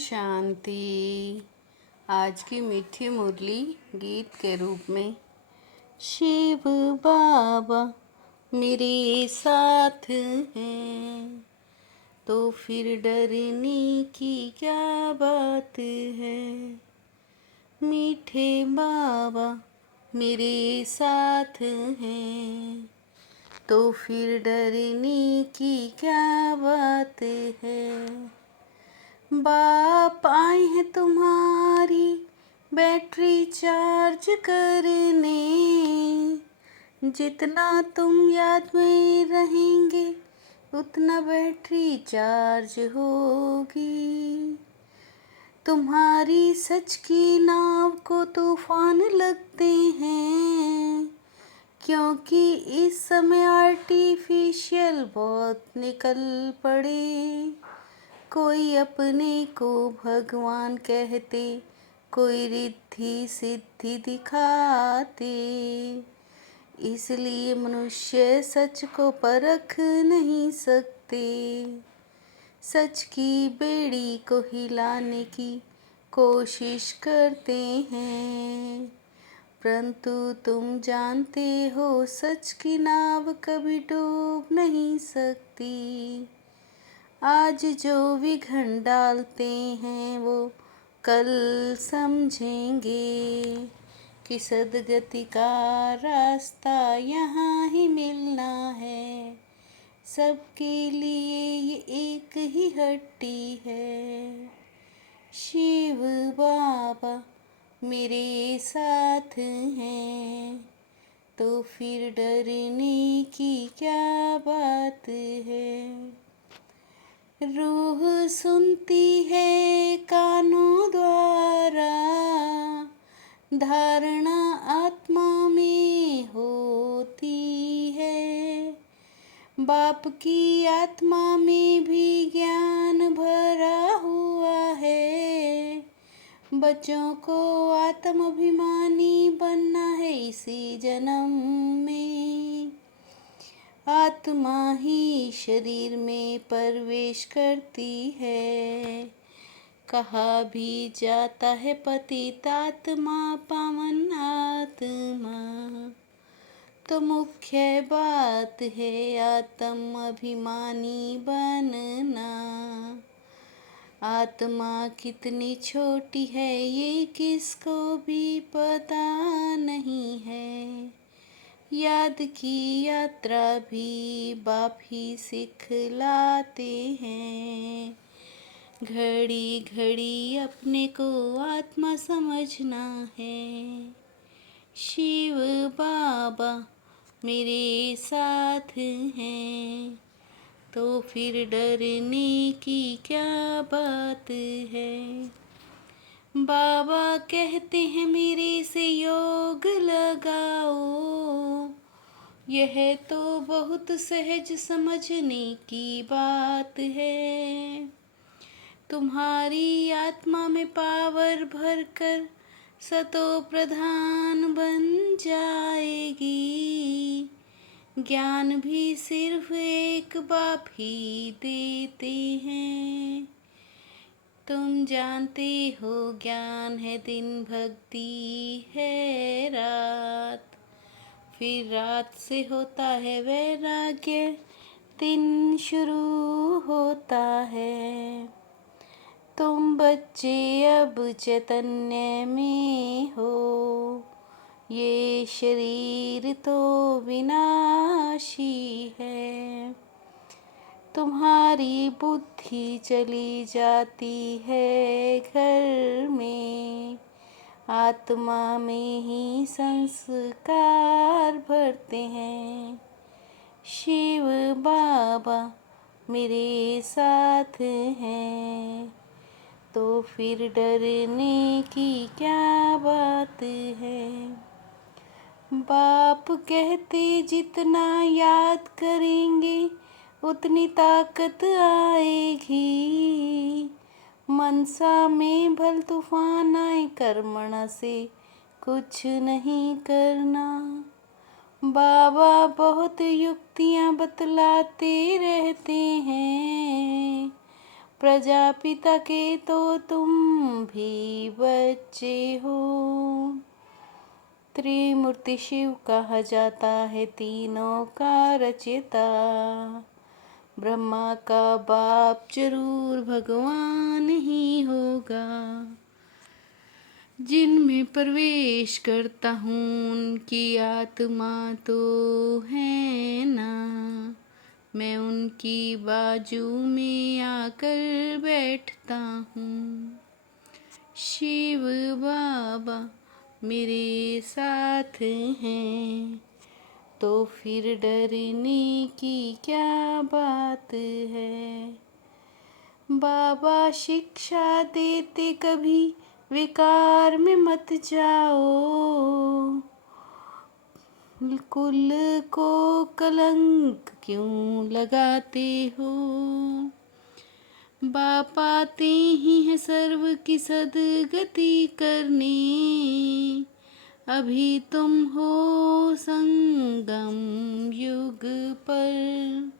शांति। आज की मीठी मुरली गीत के रूप में। शिव बाबा मेरे साथ हैं तो फिर डरने की क्या बात है। मीठे बाबा मेरे साथ हैं तो फिर डरने की क्या बात है। बाप आए हैं तुम्हारी बैटरी चार्ज करने, जितना तुम याद में रहेंगे उतना बैटरी चार्ज होगी। तुम्हारी सच की नाव को तूफान लगते हैं, क्योंकि इस समय आर्टिफिशियल बहुत निकल पड़े। कोई अपने को भगवान कहते, कोई रिद्धि सिद्धि दिखाते। इसलिए मनुष्य सच को परख नहीं सकते। सच की बेड़ी को हिलाने की कोशिश करते हैं, परंतु तुम जानते हो सच की नाव कभी डूब नहीं सकती। आज जो विघन डालते हैं वो कल समझेंगे कि सदगति का रास्ता यहाँ ही मिलना है। सबके लिए ये एक ही हड्डी है। शिव बाबा मेरे साथ हैं तो फिर डरने की क्या बात है। रूह सुनती है कानों द्वारा, धारणा आत्मा में होती है। बाप की आत्मा में भी ज्ञान भरा हुआ है। बच्चों को आत्माभिमानी बनना है इसी जन्म में। आत्मा ही शरीर में प्रवेश करती है। कहा भी जाता है पतित आत्मा पावन आत्मा, तो मुख्य बात है आत्म अभिमानी बनना। आत्मा कितनी छोटी है ये किसको भी पता नहीं है। याद की यात्रा भी बाप ही सिखलाते हैं। घड़ी घड़ी अपने को आत्मा समझना है। शिव बाबा मेरे साथ हैं तो फिर डरने की क्या बात है। बाबा कहते हैं मेरे से योग लगाओ, यह तो बहुत सहज समझने की बात है। तुम्हारी आत्मा में पावर भरकर सतो प्रधान बन जाएगी। ज्ञान भी सिर्फ एक बाप ही देते हैं। तुम जानते हो ज्ञान है दिन, भक्ति है रात, फिर रात से होता है वैराग्य, दिन शुरू होता है। तुम बच्चे अब चैतन्य में हो, ये शरीर तो विनाशी है। तुम्हारी बुद्धि चली जाती है घर में, आत्मा में ही संस्कार भरते हैं। शिव बाबा मेरे साथ हैं तो फिर डरने की क्या बात है। बाप कहते जितना याद करेंगे उतनी ताकत आएगी। मनसा में भल तूफान आए, कर्मणा से कुछ नहीं करना। बाबा बहुत युक्तियाँ बतलाते रहते हैं, प्रजापिता के तो तुम भी बच्चे हो। त्रिमूर्ति शिव कहा जाता है तीनों का रचयिता। ब्रह्मा का बाप जरूर भगवान ही होगा। जिनमें प्रवेश करता हूँ उनकी आत्मा तो है ना। मैं उनकी बाजू में आकर बैठता हूँ। शिव बाबा मेरे साथ हैं, तो फिर डरने की क्या बात है। बाबा शिक्षा देते कभी विकार में मत जाओ। कुल को कलंक क्यों लगाते हो। बाप आते ही है सर्व की सदगति करने। अभी तुम हो संगम युग पर।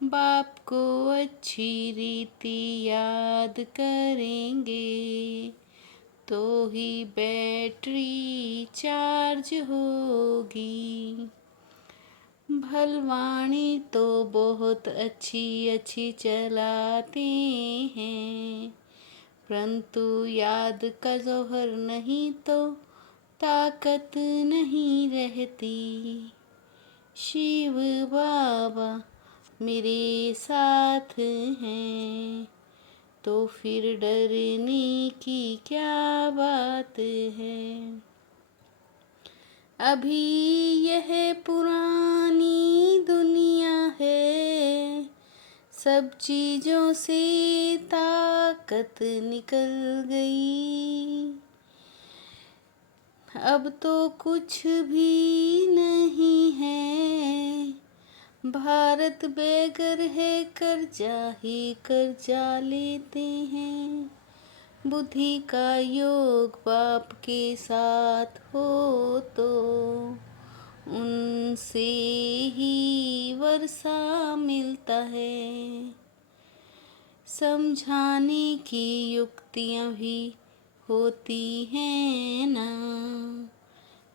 बाप को अच्छी रीति याद करेंगे तो ही बैटरी चार्ज होगी। भलवानी तो बहुत अच्छी अच्छी चलाते हैं, परंतु याद का जौहर नहीं तो ताकत नहीं रहती। शिव बाबा मेरे साथ हैं, तो फिर डरने की क्या बात है। अभी यह पुरानी दुनिया है, सब चीज़ों से ताकत निकल गई। अब तो कुछ भी नहीं है, भारत बेघर है, कर्जा ही कर्जा लेते हैं। बुद्धि का योग बाप के साथ हो तो उनसे ही वर्षा मिलता है। समझाने की युक्तियाँ भी होती हैं ना।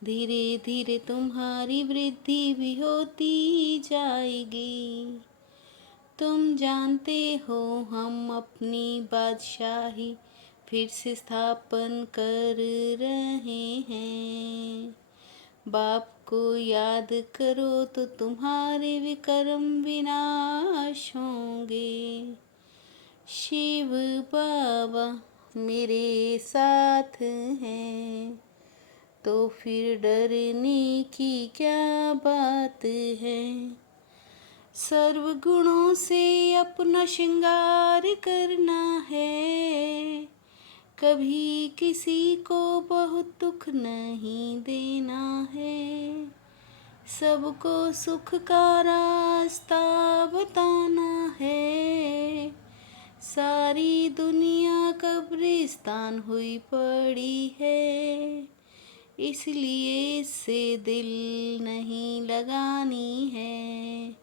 धीरे धीरे तुम्हारी वृद्धि भी होती जाएगी। तुम जानते हो हम अपनी बादशाही फिर से स्थापन कर रहे हैं। बाप को याद करो तो तुम्हारे विकर्म विनाश होंगे। शिव बाबा मेरे साथ हैं, तो फिर डरने की क्या बात है। सर्व गुणों से अपना श्रृंगार करना है, कभी किसी को बहुत दुख नहीं देना है। सबको सुख का रास्ता बताना है। सारी दुनिया कब्रिस्तान हुई पड़ी है, इसलिए इससे दिल नहीं लगानी है।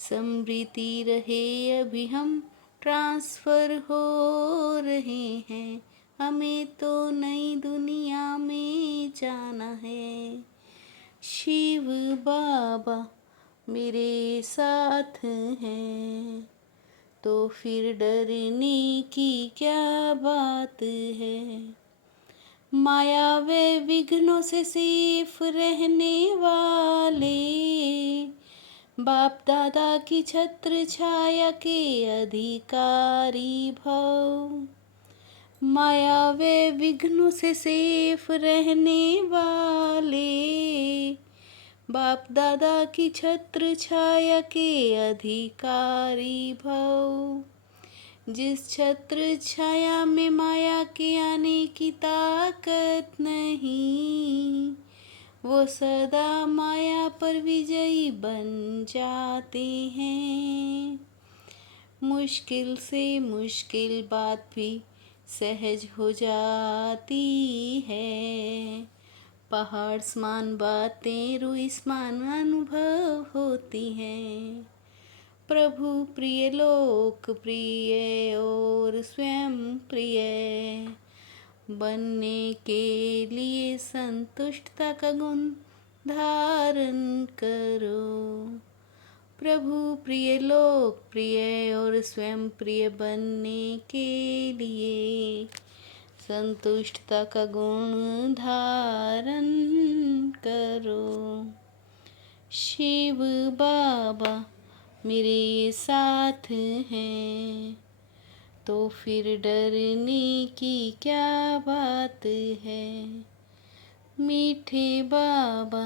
समृद्धि रहे अभी हम ट्रांसफ़र हो रहे हैं, हमें तो नई दुनिया में जाना है। शिव बाबा मेरे साथ हैं, तो फिर डरने की क्या बात है। माया व विघ्नों से सेफ रहने वाले बाप दादा की छत्र छाया के अधिकारी भव। माया व विघ्नों से सेफ रहने वाले बाप दादा की छत्र छाया के अधिकारी भव। जिस छत्र छाया में माया के आने की ताकत नहीं, वो सदा माया पर विजयी बन जाते हैं। मुश्किल से मुश्किल बात भी सहज हो जाती है। पहाड़ समान बातें रूई समान अनुभव होती हैं। प्रभु प्रिय लोक प्रिय और स्वयं प्रिय बनने के लिए संतुष्टता का गुण धारण करो। प्रभु प्रिय लोक प्रिय और स्वयं प्रिय बनने के लिए संतुष्टता का गुण धारण करो। शिव बाबा मेरे साथ हैं तो फिर डरने की क्या बात है। मीठे बाबा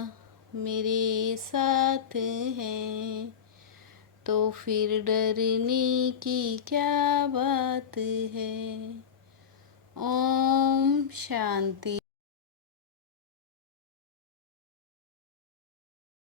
मेरे साथ हैं तो फिर डरने की क्या बात है। ओम शांति।